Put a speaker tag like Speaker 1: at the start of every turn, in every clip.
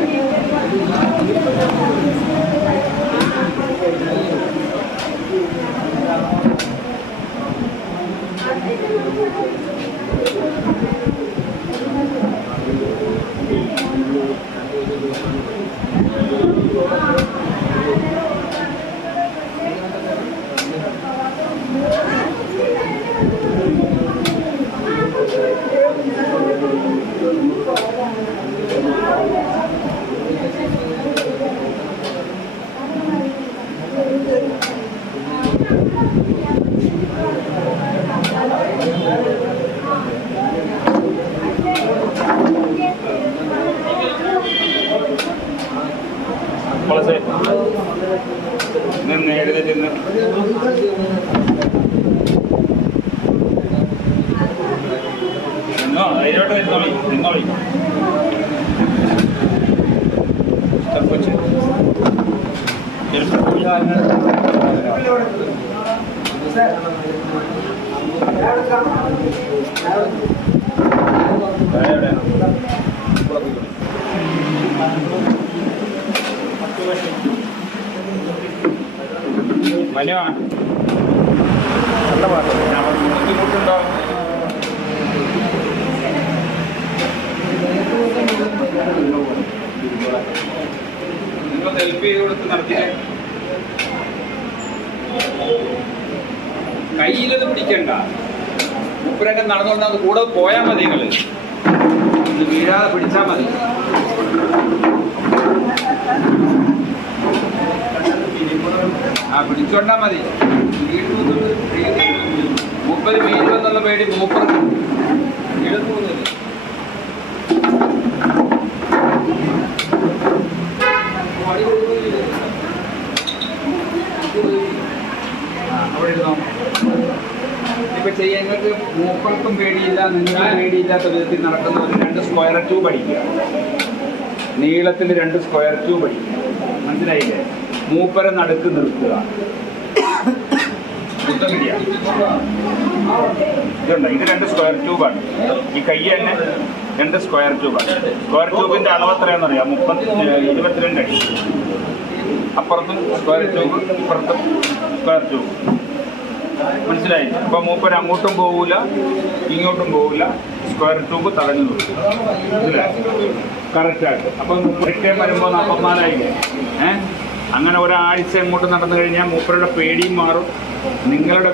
Speaker 1: Thank you. വളസേ നിന്ന് എഴുന്നേറ്റ് നിന്ന്. നിന്നോ? ധൈര്യമായിട്ട് നിന്നോളി നിന്നോളി സ്റ്റെപ്പ് വെച്ച് മനുവാ നല്ല പാട്ട്. ബുദ്ധിമുട്ടുണ്ടോ നിങ്ങൾ ഹെൽപ്പ് ചെയ്ത് കൊടുത്ത് നടത്തില്ലേ? കയ്യിലത് പിടിക്കണ്ട. ഉപ്പരൊക്കെ നടന്നുകൊണ്ട് കൂടെ പോയാൽ മതി നിങ്ങൾ ഇത് വീഴാതെ പിടിച്ചാൽ മതി. പിടിച്ചോണ്ടാ മതി. മുപ്പത് വീഴുമെന്നുള്ള പേടി മൂപ്പർ ഇപ്പൊ ചെയ്യുന്നത് മൂപ്പർക്കും പേടിയില്ല നിങ്ങൾക്ക് പേടിയില്ലാത്ത വിധത്തിൽ നടക്കുന്ന ഒരു രണ്ട് സ്ക്വയർ ട്യൂബ് അടിക്കുക. നീളത്തിൽ രണ്ട് സ്ക്വയർ ട്യൂബ് അടിക്കുക. മനസ്സിലായില്ലേ? മൂപ്പരെ നടുക്ക് നിർത്തുക. ശുദ്ധമില്ല. ഇതുണ്ട്. ഇത് രണ്ട് സ്ക്വയർ ട്യൂബാണ് ഈ കൈ തന്നെ രണ്ട് സ്ക്വയർ ട്യൂബാണ് സ്ക്വയർ ട്യൂബിന്റെ അളവ് എത്രയാണെന്ന് അറിയാം മുപ്പത്തി ഇരുപത്തിരണ്ട്. അടി അപ്പുറത്തും സ്ക്വയർ ട്യൂബ് ഇപ്പുറത്തും സ്ക്വയർ ട്യൂബ് മനസ്സിലായി? അപ്പൊ മൂപ്പൻ അങ്ങോട്ടും പോകൂല ഇങ്ങോട്ടും പോകൂല സ്ക്വയർ ട്യൂബ് തടഞ്ഞു നിർത്തും. കറക്റ്റായിട്ട് അപ്പൊ മുപ്പറ്റേ വരുമ്പോൾ നാൽപ്പത്തിനാലായില്ലേ ഏഹ്? അങ്ങനെ ഒരാഴ്ച അങ്ങോട്ട് നടന്നു കഴിഞ്ഞാൽ മൂപ്പരുടെ പേടിയും മാറും. നിങ്ങളുടെ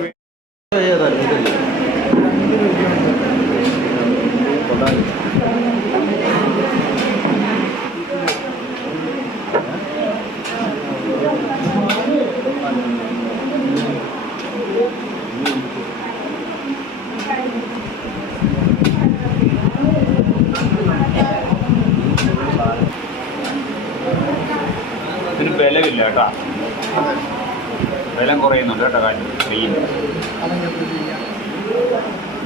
Speaker 1: ഇതിന് ബലമില്ല കേട്ടോ. ബലം കുറയുന്നുണ്ട് കേട്ടോ കാറ്റ് കയ്യിന്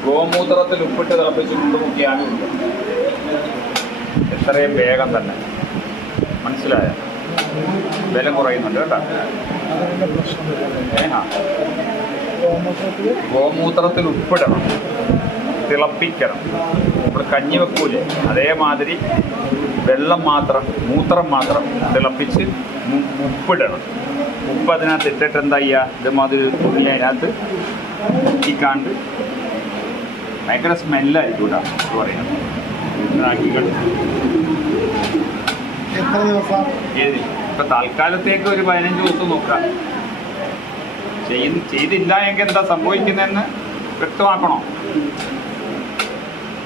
Speaker 1: ഗോമൂത്രത്തിൽ ഉപ്പിട്ട് തിളപ്പിച്ച് കൊണ്ടുമുക്കിയാണ് എത്രയും വേഗം തന്നെ. മനസ്സിലായ? ബലം കുറയുന്നുണ്ട് കേട്ടോ. ഗോമൂത്രത്തിൽ ഉപ്പിടണം. തിളപ്പിക്കണം. നമ്മൾ കഞ്ഞി വെക്കൂലേ? അതേമാതിരി വെള്ളം മാത്രം മൂത്രം മാത്രം തിളപ്പിച്ച് ഉപ്പിടണം. ഉപ്പ് അതിനകത്ത് ഇട്ടിട്ട് എന്താ ചെയ്യുക ഇതുമാതിരി തുണി അതിനകത്ത് മുക്കിക്കാണ്ട് ഭയങ്കര സ്മെല്ലായിരിക്കും കേട്ടോ ഇത് പറയുന്നത് ഇതാക്കിക്കൊണ്ട് ഇപ്പൊ തൽക്കാലത്തേക്ക് ഒരു പതിനഞ്ച് ദിവസം നോക്കാം ചെയ്യ ചെയ്തില്ല എങ്കിൽ എന്താ സംഭവിക്കുന്നതെന്ന് വ്യക്തമാക്കണോ?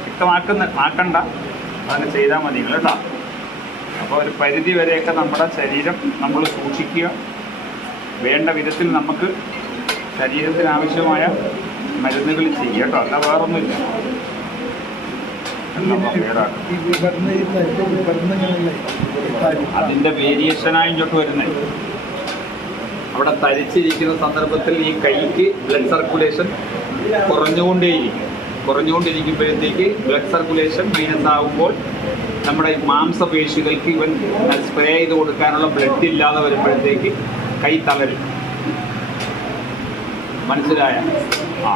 Speaker 1: വ്യക്തമാക്കുന്ന ആക്കണ്ട. അങ്ങനെ ചെയ്താൽ മതി കേട്ടോ. അപ്പോൾ ഒരു പരിധി വരെയൊക്കെ നമ്മുടെ ശരീരം നമ്മൾ സൂക്ഷിക്കുക. വേണ്ട വിധത്തിൽ നമുക്ക് ശരീരത്തിന് ആവശ്യമായ മരുന്നുകൾ ചെയ്യട്ടോ കേട്ടോ. അല്ല വേറൊന്നുമില്ല. അതിന്റെ വേരിയേഷനായി ഇങ്ങോട്ട് വരുന്നത് അവിടെ തരിച്ചിരിക്കുന്ന സന്ദർഭത്തിൽ ഈ കൈക്ക് ബ്ലഡ് സർക്കുലേഷൻ കുറഞ്ഞുകൊണ്ടേയിരിക്കും. കുറഞ്ഞുകൊണ്ടിരിക്കുമ്പോഴത്തേക്ക് ബ്ലഡ് സർക്കുലേഷൻ മൈനസ് ആകുമ്പോൾ നമ്മുടെ മാംസപേശികൾക്ക് ഇവൻ സ്പ്രേ ചെയ്ത് കൊടുക്കാനുള്ള ബ്ലഡ് ഇല്ലാതെ വരുമ്പോഴത്തേക്ക് കൈ തളരും മനസ്സിലായ? ആ.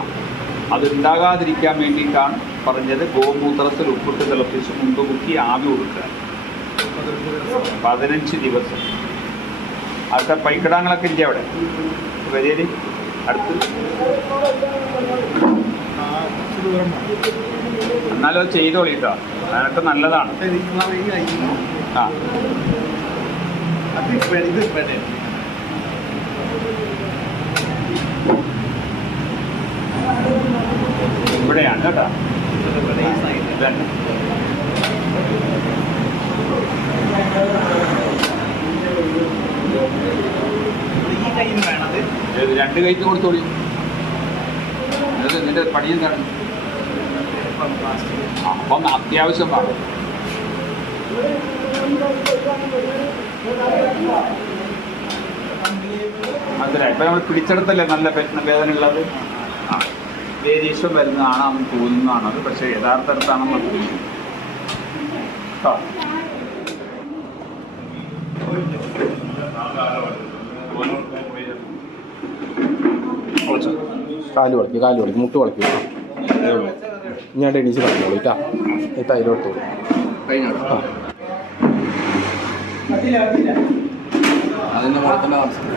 Speaker 1: അത് ഉണ്ടാകാതിരിക്കാൻ വേണ്ടിയിട്ടാണ് പറഞ്ഞത് ഗോമൂത്രത്തിൽ ഉപ്പിട്ട് തിളപ്പിച്ച് മുമ്പ് മുക്കി ആവി കൊടുക്കുക പതിനഞ്ച് ദിവസം. അടുത്ത പൈക്കിടാങ്ങളൊക്കെ ഇല്ല അവിടെ? വരിയൽ അടുത്ത്. എന്നാലും അത് ചെയ്തോളിട്ടോ അതൊക്കെ നല്ലതാണ്. ആ
Speaker 2: അത് ഇപ്പഴ് ഇത് ഇപ്പഴേ.
Speaker 1: ഇവിടെയാണ് കേട്ടോ
Speaker 2: ഇവിടെ ഈ side.
Speaker 1: ഇതന്നെ
Speaker 2: ഈ കൈയും വേണത്
Speaker 1: ഇത് രണ്ട് കൈത്ത് കൊടുത്തോളി. നിന്റെ പണി എന്താണ്? അപ്പം അത്യാവശ്യം വേണം മനസ്സിലായി? ഇപ്പൊ നമ്മൾ പിടിച്ചെടുത്തല്ലേ നല്ല വേദന ഉള്ളത് ആ. വേരിയേഷൻ വരുന്നതാണെന്ന് തോന്നുന്നതാണത് പക്ഷേ യഥാർത്ഥത്താണെന്ന് തോന്നുന്നു കേട്ടോ.
Speaker 3: കാൽ കളിക്കും കാൽ കളിക്കും മുട്ട് കളിക്കും ഞാൻ എണീച്ച് പറഞ്ഞോളൂ കേട്ടാ. ഈ തൈലം എടുത്തോളൂ ആ.
Speaker 4: അതിന്റെ താമസിക്കും